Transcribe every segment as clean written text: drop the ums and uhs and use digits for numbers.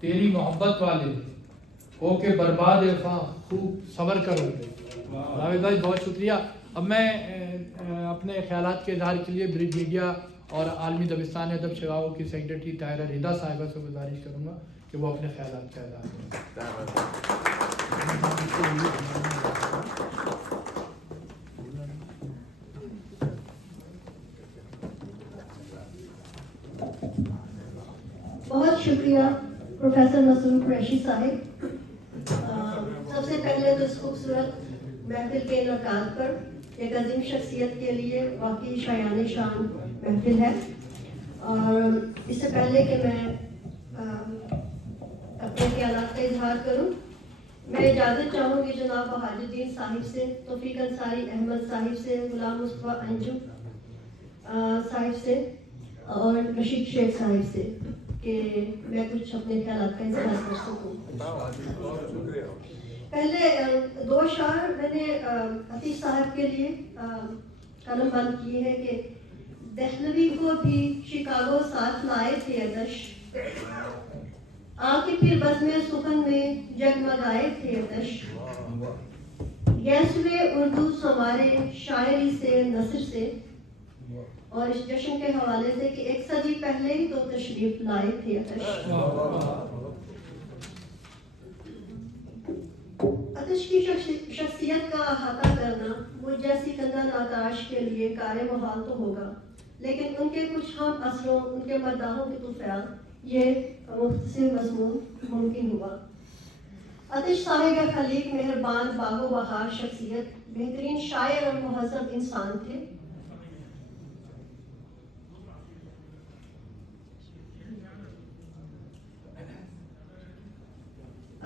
تیری محبت والے ہو کے برباد وفا خوب صبر کرو. جاوید بھائی بہت شکریہ. اب میں اپنے خیالات کے اظہار کے لیے برج میڈیا اور عالمی دبستان ادب شگاف کی سیکرٹری طاہرہ رضا صاحبہ سے گزارش کروں گا کہ وہ اپنے خیالات کا اظہار کریں. بہت شکریہ پروفیسر مسعود قریشی صاحب. سب سے پہلے تو اس خوبصورت محفل کے انعقاد پر ایک عظیم شخصیت کے لیے واقعی شایان شان محفل ہے. اور اس سے پہلے کہ میں اپنے خیالات کا اظہار کروں، میں اجازت چاہوں گی جناب بہاج الدین صاحب سے، توفیق انصاری احمد صاحب سے، غلام مصطفیٰ انجم صاحب سے اور رشید شیخ صاحب سے کہ میں کچھ اپنے خیالات کا اظہار کر سکوں. پہلے 2 اشعار میں نے عتیق صاحب کے لیے قلم بند کیے ہیں کہ دہلوی کو بھی شکاگو ساتھ لائے تھے ادش، آ کے پھر بزم سخن میں جگمگائے تھے ادش، گیسوے اردو سنوارے شاعری سے نثر سے. اور اس جشن کے حوالے سے کہ 1 صدی پہلے ہی تو تشریف لائے تھے ادش. ادش کی شخصیت کا احاطہ کرنا مجھ جیسی کندہ ناتاش کے لیے کار محال تو ہوگا، لیکن ان کے کچھ ہم اثروں، ان کے مداحوں کے طفیل یہ مختصر مضمون ممکن ہوا. ادش صاحب خلیق مہربان باغ و بہار شخصیت، بہترین شاعر اور مہذب انسان تھے.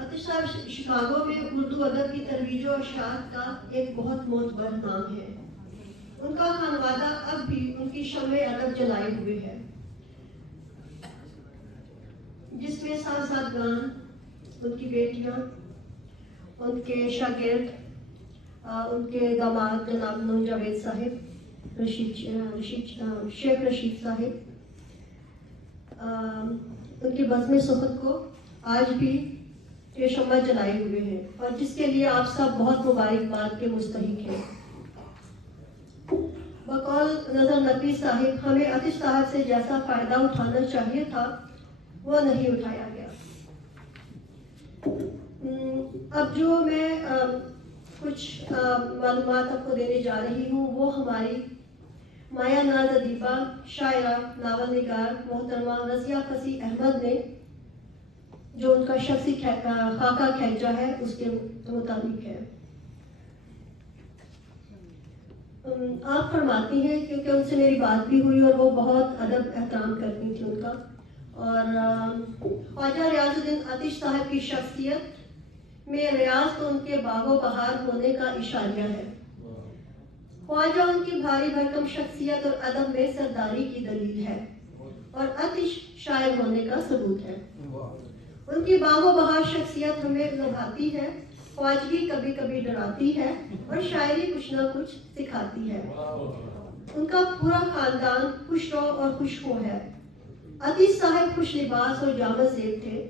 ادش صاحب شکاگو میں اردو ادب کی ترویج و اشاعت کا ایک بہت معتبر نام ہے. ان کا خانوادہ اب بھی ان کی شمع ادب جلائے ہوئے ہے، جس میں صاحبزادگان، ان کی بیٹیاں، ان کے شاگرد، ان کے داماد جناب نور جاوید صاحب، شیخ رشید صاحب، ان کی بزم سخن کو آج بھی یہ شمع جلائے ہوئے ہیں اور جس کے لیے آپ سب بہت مبارکباد کے مستحق ہیں. بقول نظر نقوی صاحب، ہمیں عتیق صاحب سے جیسا فائدہ اٹھانا چاہیے تھا وہ نہیں اٹھایا گیا. اب جو میں کچھ معلومات آپ کو دینے جا رہی ہوں وہ ہماری مایا ناز ادیبہ، شاعرہ، ناول نگار محترمہ رضیہ فصیح احمد نے جو ان کا شخصی خاکہ کھینچا ہے اس کے مطابق ہے. آپ فرماتی ہیں کیونکہ ان سے میری بات بھی ہوئی اور وہ بہت ادب احترام کرتی تھی ان کا. اور خواجہ ریاض الدین عطیش صاحب کی شخصیت میں ریاض تو ان کے باغ و بہار ہونے کا اشاریہ ہے. خواجہ ان کی بھاری بھرکم شخصیت اور ادب میں سرداری کی دلیل ہے اور عطیش شاعر ہونے کا ثبوت ہے. ان کی باغ و بہار شخصیت ہمیں لبھاتی ہے، خواجگی کبھی کبھی ڈراتی ہے اور شاعری کچھ نہ کچھ سکھاتی ہے. ان کا پورا خاندان خوش رو اور خوش خو ہے. عتیق صاحب خوش لباس اور جامع زیب تھے.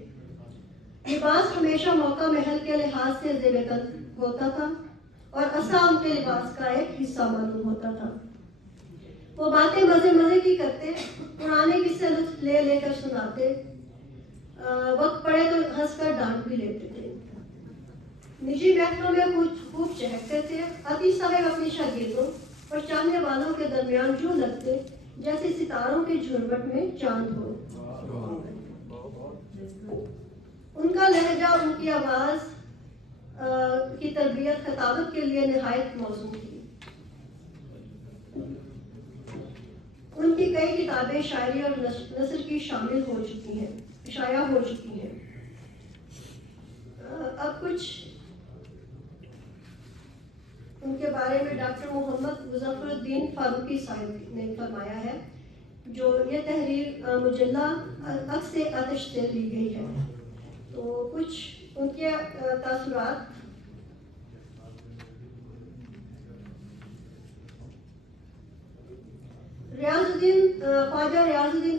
لباس ہمیشہ موقع محل کے لحاظ سے زیب قد ہوتا تھا اور عصا ان کے لباس کا ایک حصہ معلوم ہوتا تھا. وہ باتیں مزے مزے کی کرتے، پرانے قصے لطف لے لے کر سناتے، وقت پڑے تو ہنس کر ڈانٹ بھی لیتے تھے. نجی محفلوں میں خوب چہکتے تھے. عتیق صاحب اپنی شاگردوں اور چاہنے والوں کے درمیان یوں لگتے جیسے ستاروں کے جھرمٹ میں چاند ہو. ان کا لہجہ، ان کی آواز کی تربیت خطابت کے لیے نہایت موزوں تھی. ان کی کئی کتابیں شاعری اور نثر کی شامل ہو چکی ہیں، شائع ہو چکی ہیں. اب کچھ ان کے بارے میں ڈاکٹر محمد مظفر الدین فاروقی صاحب نے فرمایا ہے، جو یہ تحریر مجلہ عکس آتش سے لی گئی ہے. تو کچھ ان کے تاثرات. خواجہ ریاض الدین